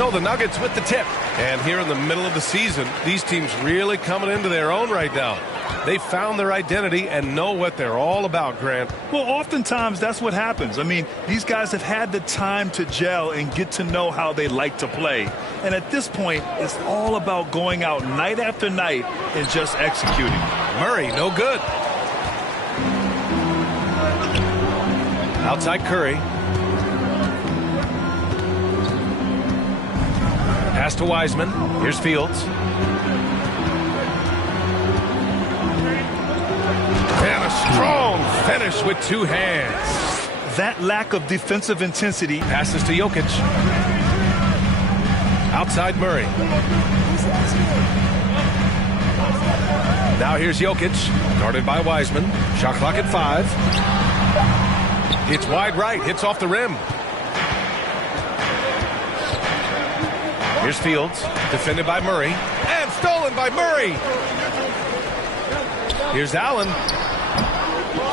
So the Nuggets with the tip. And here in the middle of the season, these teams really coming into their own right now. They found their identity and know what they're all about, Grant. Well, oftentimes that's what happens. I mean, these guys have had the time to gel and get to know how they like to play. And at this point, it's all about going out night after night and just executing. Murray, no good. Outside Curry. Pass to Wiseman. Here's Fields. And a strong finish with two hands. That lack of defensive intensity. Passes to Jokic. Outside Murray. Now here's Jokic. Guarded by Wiseman. Shot clock at 5. It's wide right. Hits off the rim. Here's Fields. Defended by Murray. And stolen by Murray. Here's Allen.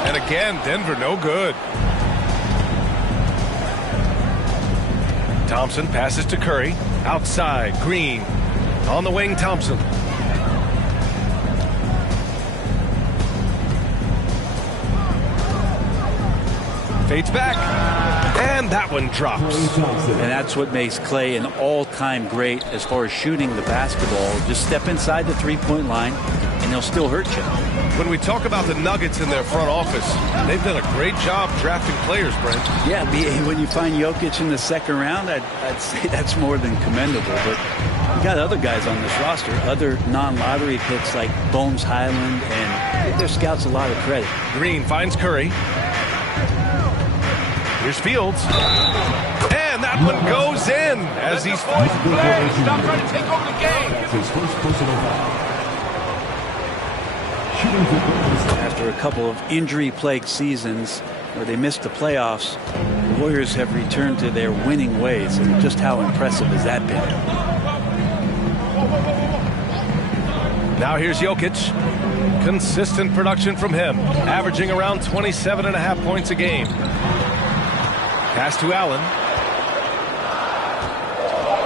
And again, Denver no good. Thompson passes to Curry. Outside, Green. On the wing, Thompson. Fades back. And that one drops. And that's what makes Clay an all-time great as far as shooting the basketball. Just step inside the three-point line, and they'll still hurt you. When we talk about the Nuggets in their front office, they've done a great job drafting players, Brent. Yeah, when you find Jokic in the second round, I'd say that's more than commendable. But you got other guys on this roster, other non-lottery picks like Bones Highland, and give their scouts a lot of credit. Green finds Curry. Here's Fields. And that one goes in as he's stop trying to take over the game. His first personal foul. After a couple of injury-plagued seasons where they missed the playoffs, the Warriors have returned to their winning ways. And just how impressive has that been? Now here's Jokic. Consistent production from him, averaging around 27.5 points a game. Pass to Allen.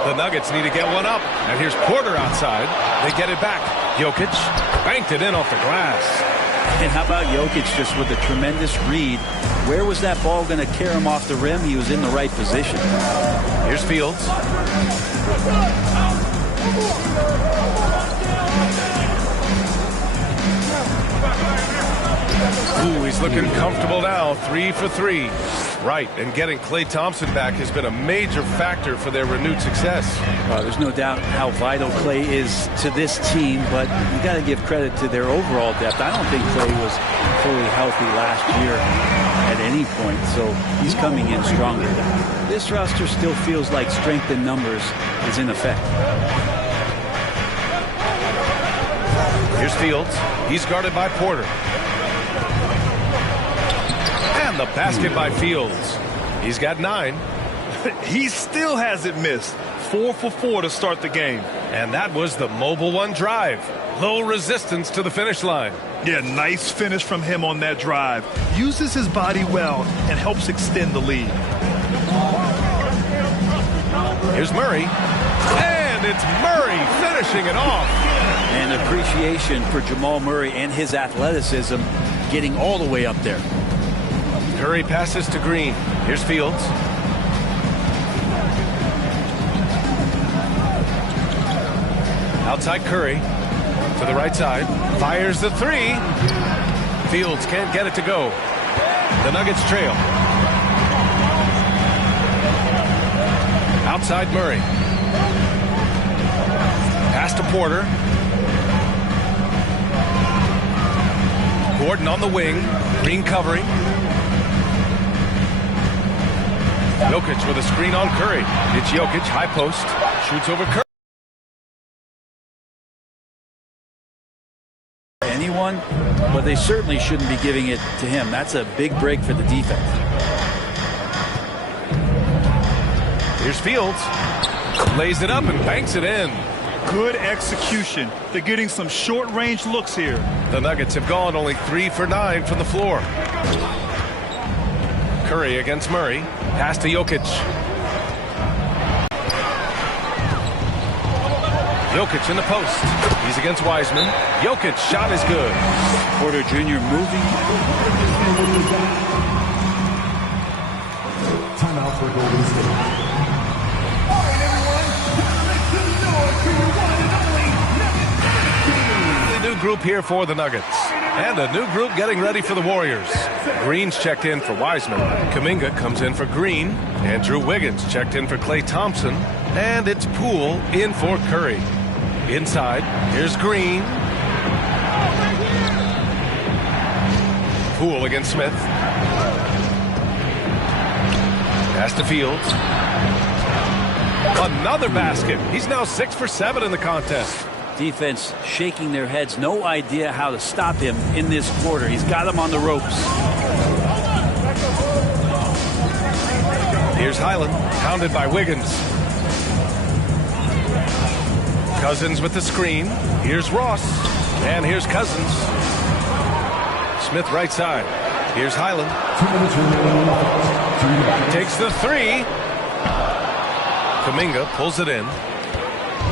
The Nuggets need to get one up. And here's Porter outside. They get it back. Jokic banked it in off the glass. And how about Jokic just with a tremendous read? Where was that ball going to carry him off the rim? He was in the right position. Here's Fields. Ooh, he's looking comfortable now. 3 for 3. Right, and getting Klay Thompson back has been a major factor for their renewed success. There's no doubt how vital Klay is to this team, but you got to give credit to their overall depth. I don't think Klay was fully healthy last year at any point, so he's coming in stronger. This roster still feels like strength in numbers is in effect. Here's Fields. He's guarded by Porter. And the basket by Fields. He's got 9. He still hasn't missed. 4 for 4 to start the game. And that was the Mobile One drive. Low resistance to the finish line. Yeah, nice finish from him on that drive. Uses his body well and helps extend the lead. Here's Murray. And it's Murray finishing it off. And appreciation for Jamal Murray and his athleticism getting all the way up there. Curry passes to Green. Here's Fields. Outside Curry. To the right side. Fires the 3. Fields can't get it to go. The Nuggets trail. Outside Murray. Pass to Porter. Gordon on the wing. Green covering. Jokic with a screen on Curry. It's Jokic, high post, shoots over Curry. Anyone, but they certainly shouldn't be giving it to him. That's a big break for the defense. Here's Fields. Lays it up and banks it in. Good execution. They're getting some short-range looks here. The Nuggets have gone only 3 for 9 from the floor. Curry against Murray. Pass to Jokic. Jokic in the post. He's against Wiseman. Jokic shot is good. Porter Jr. moving. Timeout for Golden State. All right, everyone. Let's do the noise for your one and only Nuggets. The new group here for the Nuggets. And a new group getting ready for the Warriors. Green's checked in for Wiseman. Kuminga comes in for Green. Andrew Wiggins checked in for Klay Thompson. And it's Poole in for Curry. Inside, here's Green. Poole against Smith. Pass to Fields. Another basket. He's now 6 for 7 in the contest. Defense shaking their heads. No idea how to stop him in this quarter. He's got him on the ropes. Here's Highland, pounded by Wiggins. Cousins with the screen. Here's Ross. And here's Cousins. Smith right side. Here's Highland. Takes the three. Kuminga pulls it in.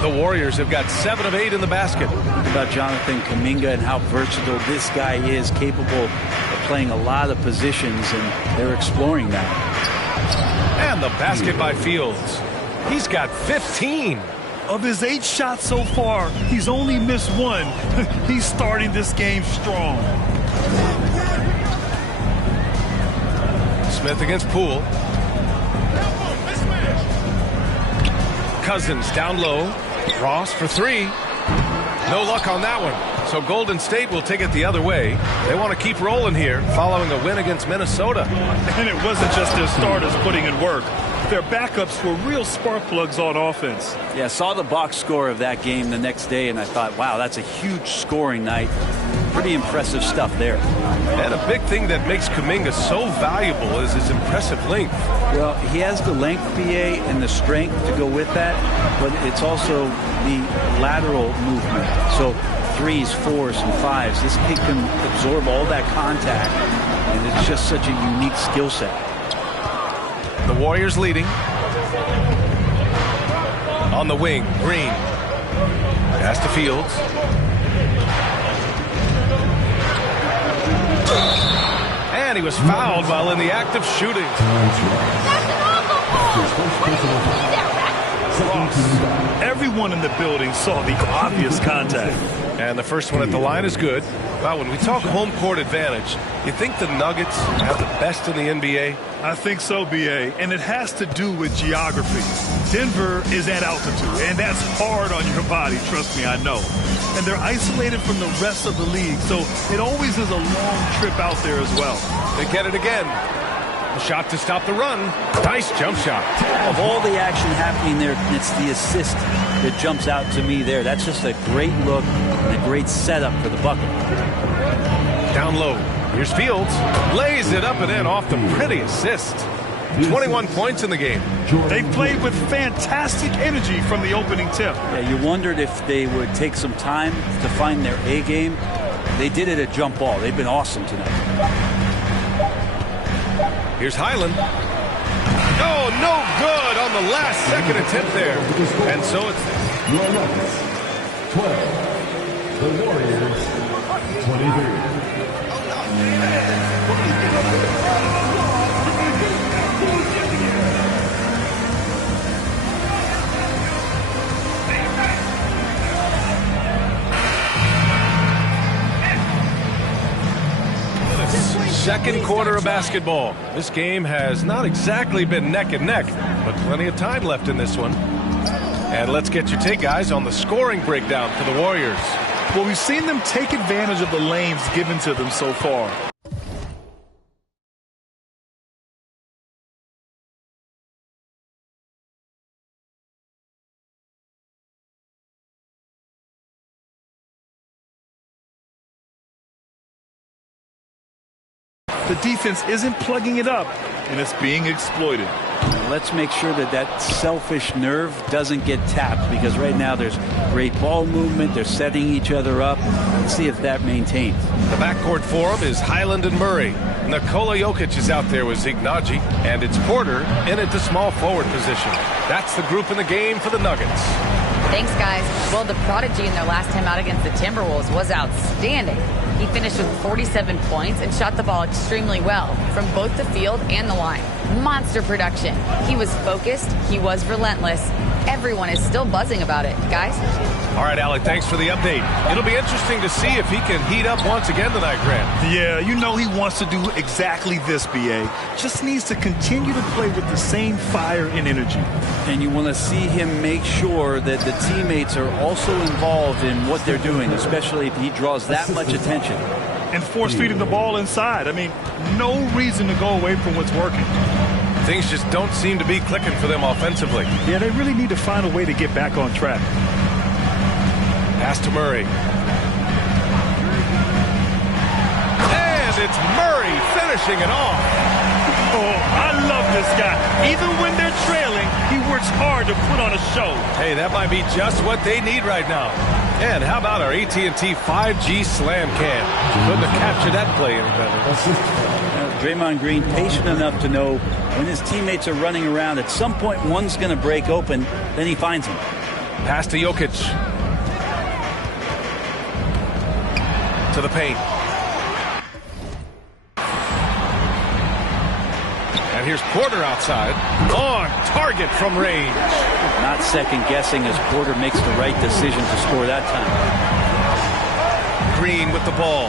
The Warriors have got 7 of 8 in the basket. About Jonathan Kuminga and how versatile this guy is, capable of playing a lot of positions, and they're exploring that. And the basket by Fields. He's got 15. Of his 8 shots so far, he's only missed 1. He's starting this game strong. Smith against Poole. Cousins down low. Ross for 3. No luck on that one. So Golden State will take it the other way. They want to keep rolling here following a win against Minnesota. And it wasn't just their starters putting in work. Their backups were real spark plugs on offense. Yeah, saw the box score of that game the next day, and I thought, wow, that's a huge scoring night. Pretty impressive stuff there. And a big thing that makes Kuminga so valuable is his impressive length. Well, he has the length, BA, and the strength to go with that, but it's also the lateral movement. So 3s, 4s, and 5s. This kid can absorb all that contact, and it's just such a unique skill set. The Warriors leading. On the wing, Green. Pass to Fields. And he was fouled while in the act of shooting. Everyone in the building saw the obvious contact. And the first one at the line is good. Well, when we talk home court advantage, you think the Nuggets have the best in the NBA? I think so, BA, and it has to do with geography. Denver is at altitude, and that's hard on your body, trust me, I know. And they're isolated from the rest of the league, so it always is a long trip out there as well. They get it again. A shot to stop the run. Nice jump shot. Of all the action happening there, it's the assist that jumps out to me there. That's just a great look and a great setup for the bucket. Down low. Here's Fields. Lays it up and in off the pretty assist. 21 points in the game. They played with fantastic energy from the opening tip. Yeah, you wondered if they would take some time to find their A game. They did it at jump ball. They've been awesome tonight. Here's Highland. Oh, no good on the last second attempt there. And so it's Your Nuggets, 12. The Warriors, 23. second quarter of basketball. This game has not exactly been neck and neck, but plenty of time left in this one. And let's get your take, guys, on the scoring breakdown for the Warriors. Well, we've seen them take advantage of the lanes given to them so far. The defense isn't plugging it up, and it's being exploited. Let's make sure that that selfish nerve doesn't get tapped, because right now there's great ball movement. They're setting each other up. Let's see if that maintains. The backcourt for him is Highland and Murray. Nikola Jokic is out there with Zignaji, and it's Porter in at the small forward position. That's the group in the game for the Nuggets. Thanks, guys. Well, the prodigy in their last time out against the Timberwolves was outstanding. He finished with 47 points and shot the ball extremely well from both the field and the line. Monster production. He was focused. He was relentless. Everyone is still buzzing about it. Guys? All right, Alec, thanks for the update. It'll be interesting to see if he can heat up once again tonight, Grant. Yeah, you know he wants to do exactly this, B.A. Just needs to continue to play with the same fire and energy. And you want to see him make sure that the teammates are also involved in what they're doing, especially if he draws that much attention. And force feeding the ball inside. I mean, no reason to go away from what's working. Things just don't seem to be clicking for them offensively. Yeah, they really need to find a way to get back on track. Pass to Murray. And it's Murray finishing it off. Oh, I love this guy. Even when they're trailing, he works hard to put on a show. Hey, that might be just what they need right now. And how about our AT&T 5G Slam Cam? Couldn't have captured that play any better. Draymond Green patient enough to know when his teammates are running around, at some point one's going to break open, then he finds him. Pass to Jokic. To the paint. And here's Porter outside. On target from range. Not second guessing as Porter makes the right decision to score that time. Green with the ball.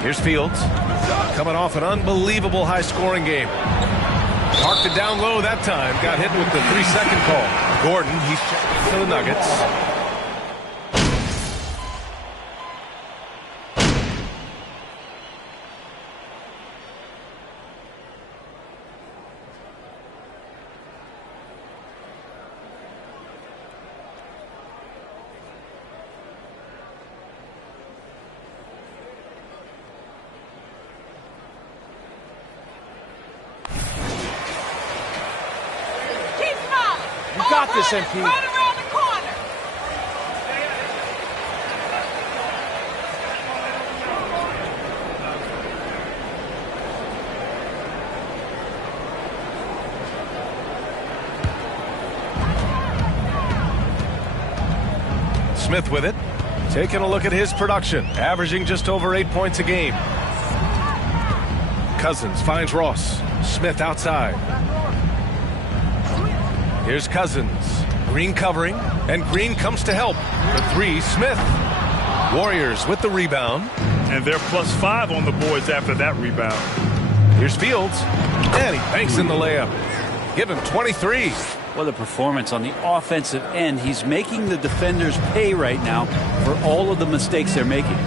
Here's Fields. Coming off an unbelievable high-scoring game. Parked it down low that time. Got hit with the 3-second call. Gordon, he's checking for the Nuggets. Got this, MP. Right around the corner. Smith with it. Taking a look at his production. Averaging just over 8 points a game. Cousins finds Ross. Smith outside. Here's Cousins. Green covering, and Green comes to help. The three, Smith. Warriors with the rebound. And they're +5 on the boards after that rebound. Here's Fields. And he banks in the layup. Give him 23. What a performance on the offensive end. He's making the defenders pay right now for all of the mistakes they're making.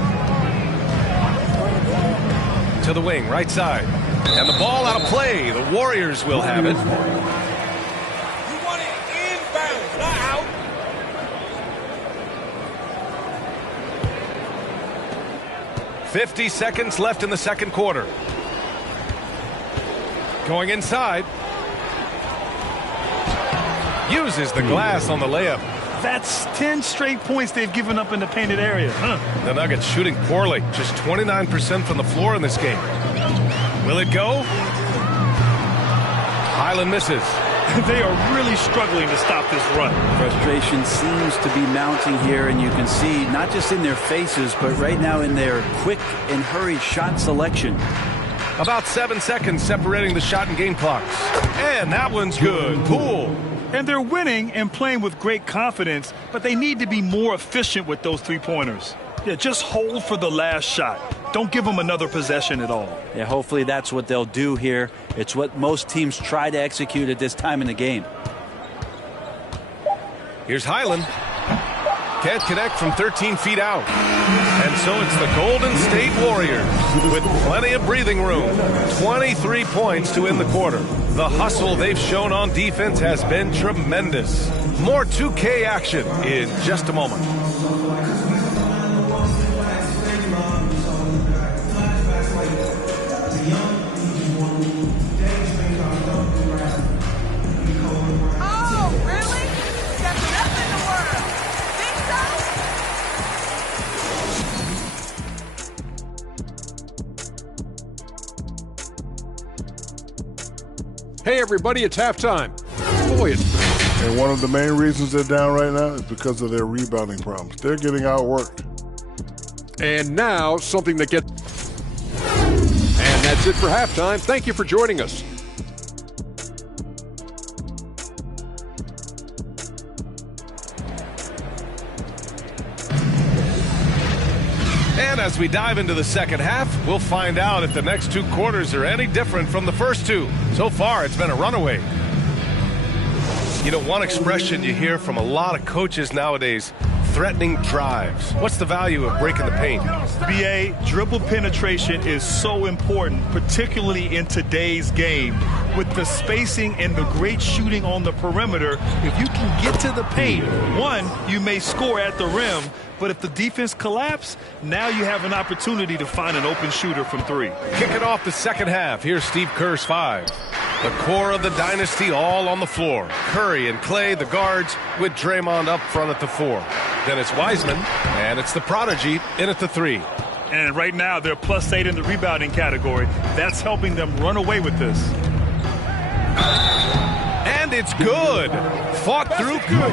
To the wing, right side. And the ball out of play. The Warriors will have it. 50 seconds left in the second quarter. Going inside. Uses the glass on the layup. That's 10 straight points they've given up in the painted area. The Nuggets shooting poorly. Just 29% from the floor in this game. Will it go? Highland misses. They are really struggling to stop this run. Frustration seems to be mounting here, and you can see not just in their faces, but right now in their quick and hurried shot selection. About 7 seconds separating the shot and game clocks. And that one's good. Poole. And they're winning and playing with great confidence, but they need to be more efficient with those three-pointers. Yeah, just hold for the last shot. Don't give them another possession at all. Yeah, hopefully that's what they'll do here. It's what most teams try to execute at this time in the game. Here's Highland. Can't connect from 13 feet out. And so it's the Golden State Warriors with plenty of breathing room. 23 points to end the quarter. The hustle they've shown on defense has been tremendous. More 2K action in just a moment. Hey everybody, it's halftime. avoid. And one of the main reasons they're down right now is because of their rebounding problems. They're getting outworked. And now something that gets... And that's it for halftime. Thank you for joining us. And as we dive into the second half, we'll find out if the next two quarters are any different from the first two. So far, it's been a runaway. You know, one expression you hear from a lot of coaches nowadays, threatening drives. What's the value of breaking the paint? BA, dribble penetration is so important, particularly in today's game. With the spacing and the great shooting on the perimeter, if you can get to the paint, one, you may score at the rim, but if the defense collapses, now you have an opportunity to find an open shooter from three. Kicking off the second half, here's Steve Kerr's five. The core of the dynasty all on the floor. Curry and Clay, the guards, with Draymond up front at the four. Then it's Wiseman, and it's the prodigy in at the three. And right now, they're +8 in the rebounding category. That's helping them run away with this. And it's good. Fought through good.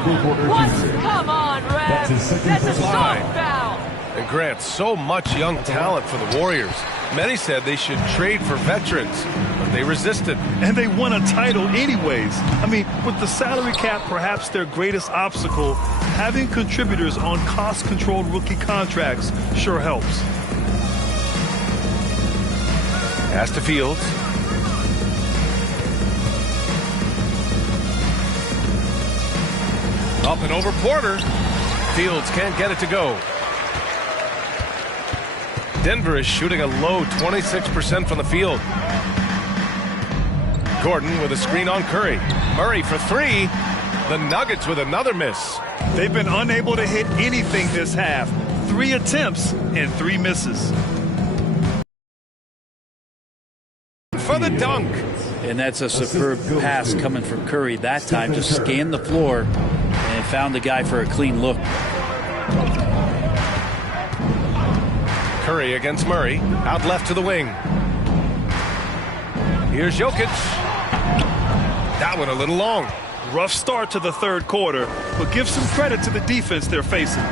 What? Come on, Red. That's a soft foul. And Grant, so much young talent for the Warriors. Many said they should trade for veterans, but they resisted. And they won a title anyways. I mean, with the salary cap perhaps their greatest obstacle, having contributors on cost-controlled rookie contracts sure helps. Pass to Fields. Up and over Porter. Fields can't get it to go. Denver is shooting a low 26% from the field. Gordon with a screen on Curry. Murray for three. The Nuggets with another miss. They've been unable to hit anything this half. 3 attempts and 3 misses. For the dunk. And that's a superb pass coming from Curry that time. Just scanned the floor and found the guy for a clean look. Curry against Murray. Out left to the wing. Here's Jokic. That one a little long. Rough start to the third quarter, but give some credit to the defense they're facing.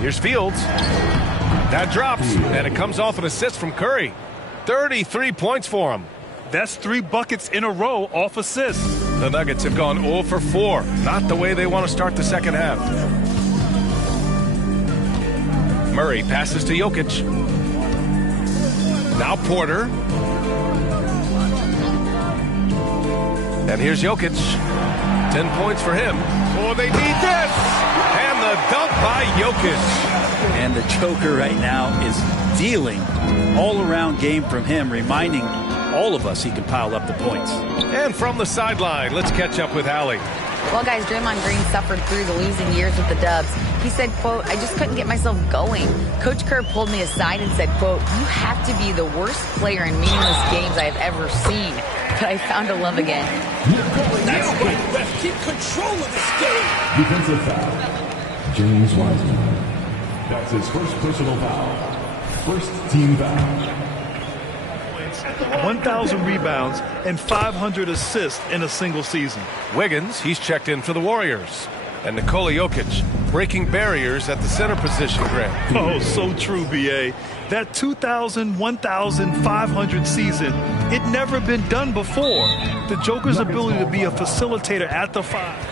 Here's Fields. That drops, and it comes off an assist from Curry. 33 points for him. That's 3 buckets in a row off assists. The Nuggets have gone 0 for 4. Not the way they want to start the second half. Murray passes to Jokic. Now Porter. And here's Jokic. 10 points for him. Oh, they need this! And the dunk by Jokic. And the choker right now is dealing all-around game from him, reminding all of us he can pile up the points. And from the sideline, let's catch up with Allie. Well, guys, Draymond Green suffered through the losing years with the Dubs. He said, quote, I just couldn't get myself going. Coach Kerr pulled me aside and said, quote, you have to be the worst player in meaningless games I have ever seen. But I found a love again. That's right, ref. Keep control of this game. Defensive foul. James Wiseman. That's his first personal foul. First team foul. 1,000 rebounds and 500 assists in a single season. Wiggins, he's checked in for the Warriors. And Nikola Jokic breaking barriers at the center position, Grant. Oh, so true, B.A. That 2,000, 1,500 season, it never been done before. The Joker's ability to be a facilitator at the 5.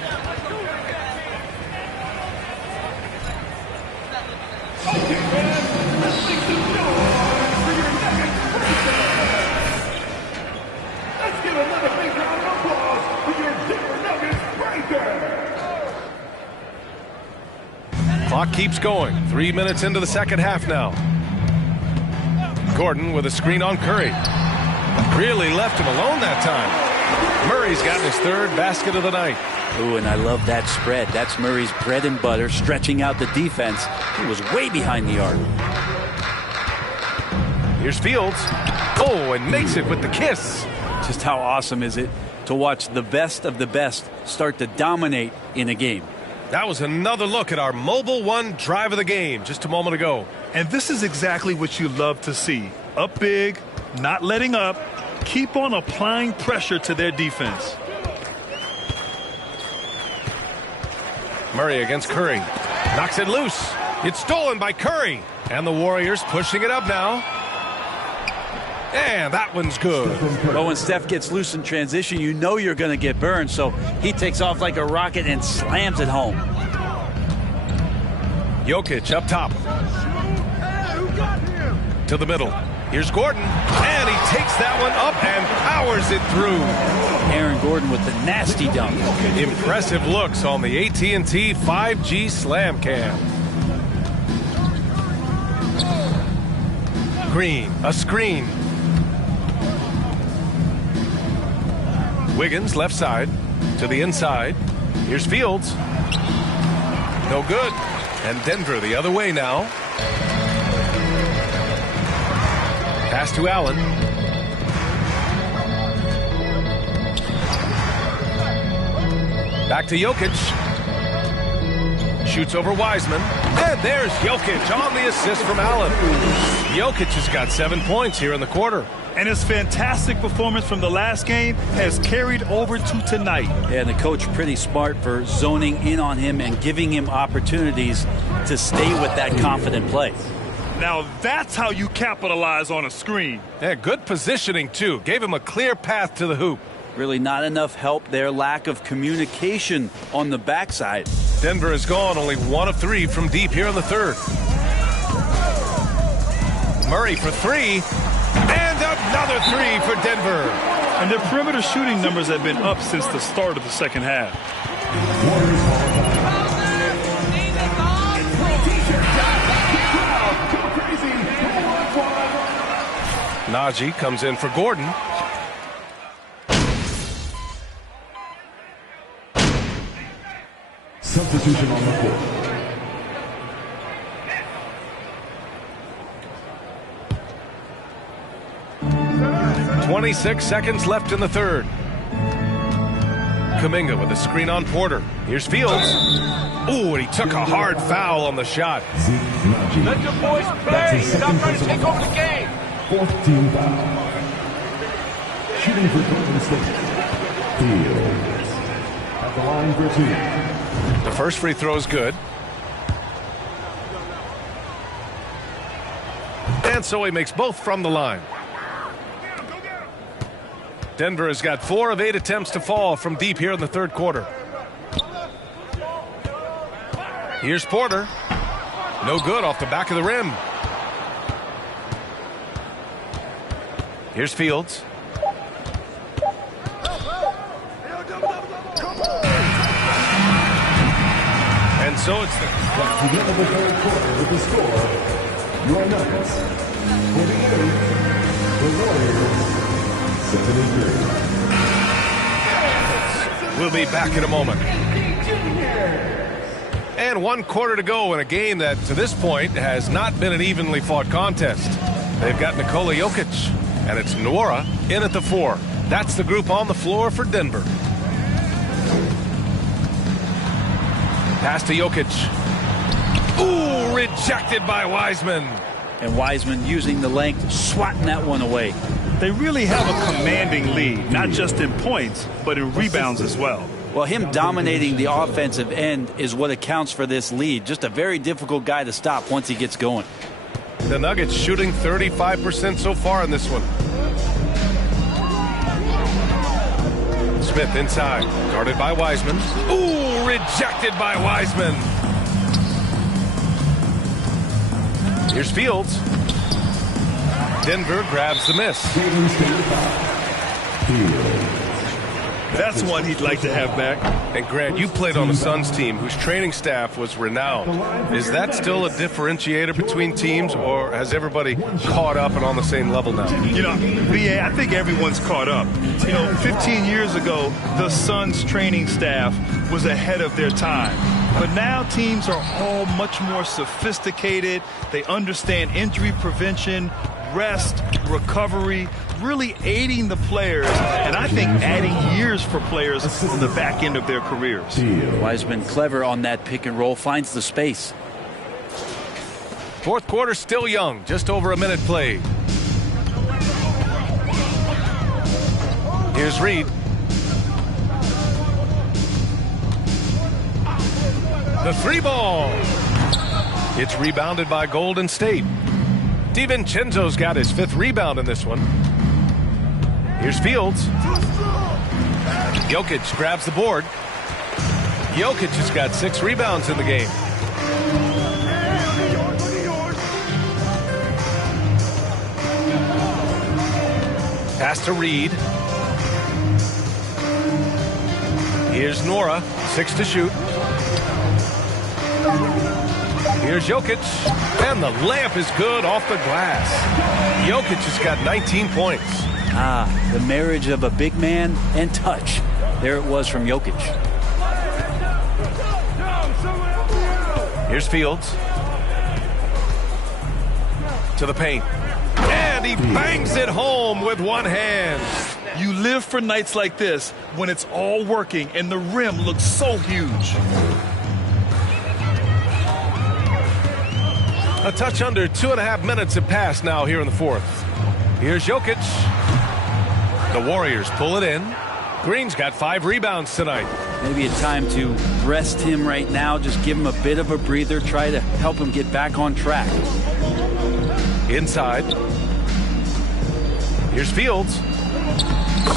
Clock keeps going. 3 minutes into the second half now. Gordon with a screen on Curry. Really left him alone that time. Murray's gotten his 3rd basket of the night. Ooh, and I love that spread. That's Murray's bread and butter, stretching out the defense. He was way behind the arc. Here's Fields. Oh, and makes it with the kiss. Just how awesome is it to watch the best of the best start to dominate in a game? That was another look at our Mobile One drive of the game just a moment ago. And this is exactly what you love to see. Up big, not letting up, Keep on applying pressure to their defense. Murray against Curry. Knocks it loose. It's stolen by Curry. And the Warriors pushing it up now. And that one's good. But when Steph gets loose in transition, you know you're going to get burned. So he takes off like a rocket and slams it home. Jokic up top. To the middle. Here's Gordon. And he takes that one up and powers it through. Aaron Gordon with the nasty dunk. Impressive looks on the AT&T 5G Slam Cam. Green, a screen. Wiggins left side to the inside. Here's Fields. No good. And Denver the other way now. Pass to Allen. Back to Jokic. Shoots over Wiseman. And there's Jokic on the assist from Allen. Jokic has got 7 points here in the quarter. And his fantastic performance from the last game has carried over to tonight. And the coach pretty smart for zoning in on him and giving him opportunities to stay with that confident play. Now that's how you capitalize on a screen. Yeah, good positioning, too. Gave him a clear path to the hoop. Really not enough help there. Lack of communication on the backside. Denver has gone only 1 of 3 from deep here in the third. Murray for 3. And another 3 for Denver. And their perimeter shooting numbers have been up since the start of the second half. Najee comes in for Gordon. Substitution on the court. .26 seconds left in the third. Kuminga with a screen on Porter. Here's Fields. Ooh, and he took a hard foul on the shot. Let your boys play. He's not trying to take over the game. 4th team foul. Shooting for Golden State. Fields. At the line for 2. The first free throw is good. And so he makes both from the line. Denver has got 4 of 8 attempts to fall from deep here in the third quarter. Here's Porter. No good off the back of the rim. Here's Fields. And so it's the end of the third quarter with the score. Your Nuggets 48. The Warriors 73. We'll be back in a moment. And 1 quarter to go in a game that, to this point, has not been an evenly fought contest. They've got Nikola Jokic, and it's Nwora in at the 4. That's the group on the floor for Denver. Pass to Jokic. Ooh, rejected by Wiseman. And Wiseman using the length, swatting that one away. They really have a commanding lead, not just in points, but in rebounds as well. Well, him dominating the offensive end is what accounts for this lead. Just a very difficult guy to stop once he gets going. The Nuggets shooting 35% so far in this one. Smith inside, guarded by Wiseman. Ooh, rejected by Wiseman. Here's Fields. Denver grabs the miss. That's one he'd like to have back. And Grant, you played on the Suns team whose training staff was renowned. Is that still a differentiator between teams, or has everybody caught up and on the same level now? You know, VA, I think everyone's caught up. You know, 15 years ago, the Suns training staff was ahead of their time. But now teams are all much more sophisticated. They understand injury prevention, rest, recovery, really aiding the players, and I think adding years for players on the back end of their careers. Wiseman clever on that pick and roll, finds the space. Fourth quarter still young, just over a minute played. Here's Reed. The 3-ball. It's rebounded by Golden State. DiVincenzo's got his 5th rebound in this one. Here's Fields. Jokic grabs the board. Jokic has got 6 rebounds in the game. Pass to Reed. Here's Nora, 6 to shoot. Here's Jokic, and the layup is good off the glass. Jokic has got 19 points. The marriage of a big man and touch. There it was from Jokic. Here's Fields. To the paint. And he bangs it home with one hand. You live for nights like this when it's all working and the rim looks so huge. A touch under 2.5 minutes have passed now here in the 4th. Here's Jokic. The Warriors pull it in. Green's got 5 rebounds tonight. Maybe a time to rest him right now. Just give him a bit of a breather. Try to help him get back on track. Inside. Here's Fields.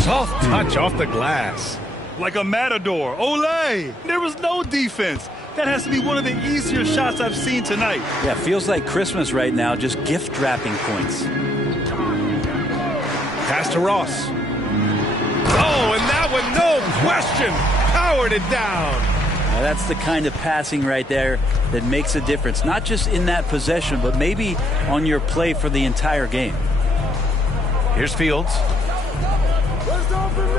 Soft touch off the glass. Like a matador. Olay! There was no defense. That has to be one of the easier shots I've seen tonight. Yeah, feels like Christmas right now, just gift wrapping points. Pass to Ross. Oh, and that one, no question, powered it down. Now that's the kind of passing right there that makes a difference, not just in that possession, but maybe on your play for the entire game. Here's Fields.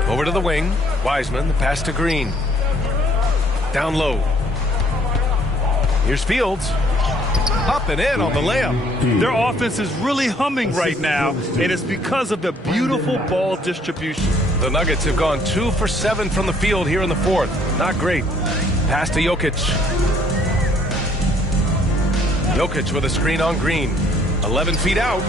Over to the wing. Wiseman, the pass to Green. Down low. Here's Fields. Up and in on the layup. Their offense is really humming right now, and it's because of the beautiful ball distribution. The Nuggets have gone 2 for 7 from the field here in the 4th. Not great. Pass to Jokic. Jokic with a screen on Green. 11 feet out.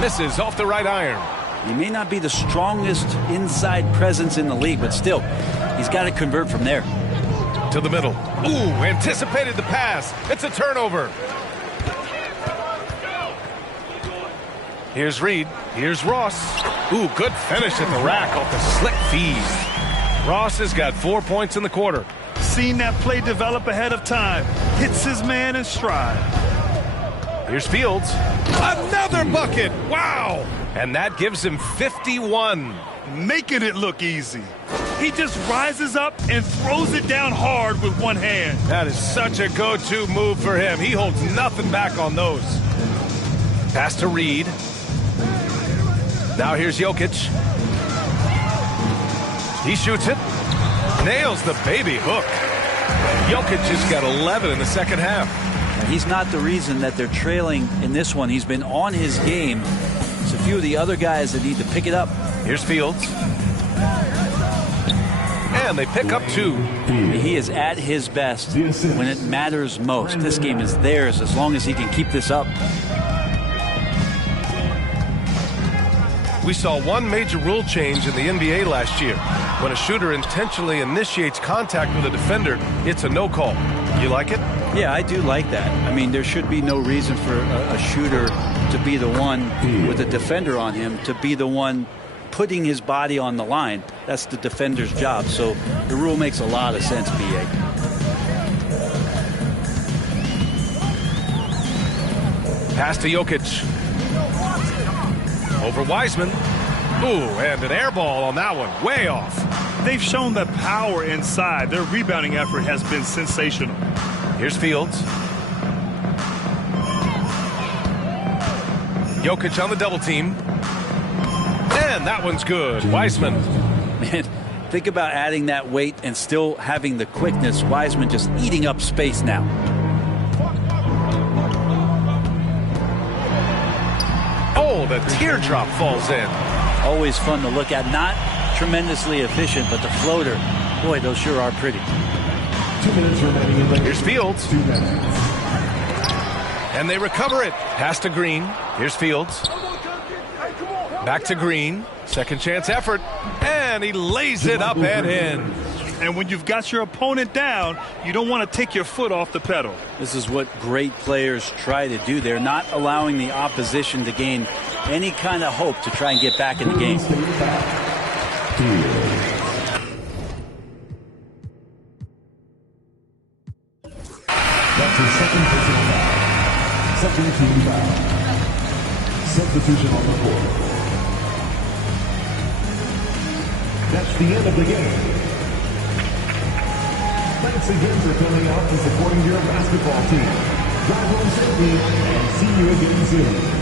Misses off the right iron. He may not be the strongest inside presence in the league, but still, he's got to convert from there. To the middle. Ooh, anticipated the pass. It's a turnover. Here's Reed. Here's Ross. Ooh, good finish at the rack off the slick feed. Ross has got 4 points in the quarter. Seen that play develop ahead of time. Hits his man in stride. Here's Fields. Another bucket. Wow. And that gives him 51. Making it look easy. He just rises up and throws it down hard with one hand. That is such a go-to move for him. He holds nothing back on those. Pass to Reed. Now here's Jokic. He shoots it. Nails the baby hook. Jokic just got 11 in the second half. He's not the reason that they're trailing in this one. He's been on his game. There's a few of the other guys that need to pick it up. Here's Fields. And they pick up 2. He is at his best when it matters most. This game is theirs as long as he can keep this up. We saw one major rule change in the NBA last year. When a shooter intentionally initiates contact with a defender, it's a no call. You like it? Yeah, I do like that. I mean, there should be no reason for a shooter to be the one with a defender on him, to be the one putting his body on the line. That's the defender's job. So the rule makes a lot of sense, B.A. Pass to Jokic. Over Wiseman. Ooh, and an air ball on that one. Way off. They've shown the power inside. Their rebounding effort has been sensational. Here's Fields. Jokic on the double team. And that one's good. Wiseman. Man, think about adding that weight and still having the quickness. Wiseman just eating up space now. Oh, the teardrop falls in. Always fun to look at. Not tremendously efficient, but the floater, boy, those sure are pretty. 2 minutes remaining in the Here's Fields. 2 minutes. And they recover it. Pass to Green. Here's Fields. Back to Green. Second chance effort. And he lays it up and in. And when you've got your opponent down, you don't want to take your foot off the pedal. This is what great players try to do. They're not allowing the opposition to gain any kind of hope to try and get back in the game. That's his second personal foul. Second team foul. Substitution on the court. That's the end of the game. Thanks again for coming out and supporting your basketball team. God bless you and see you again soon.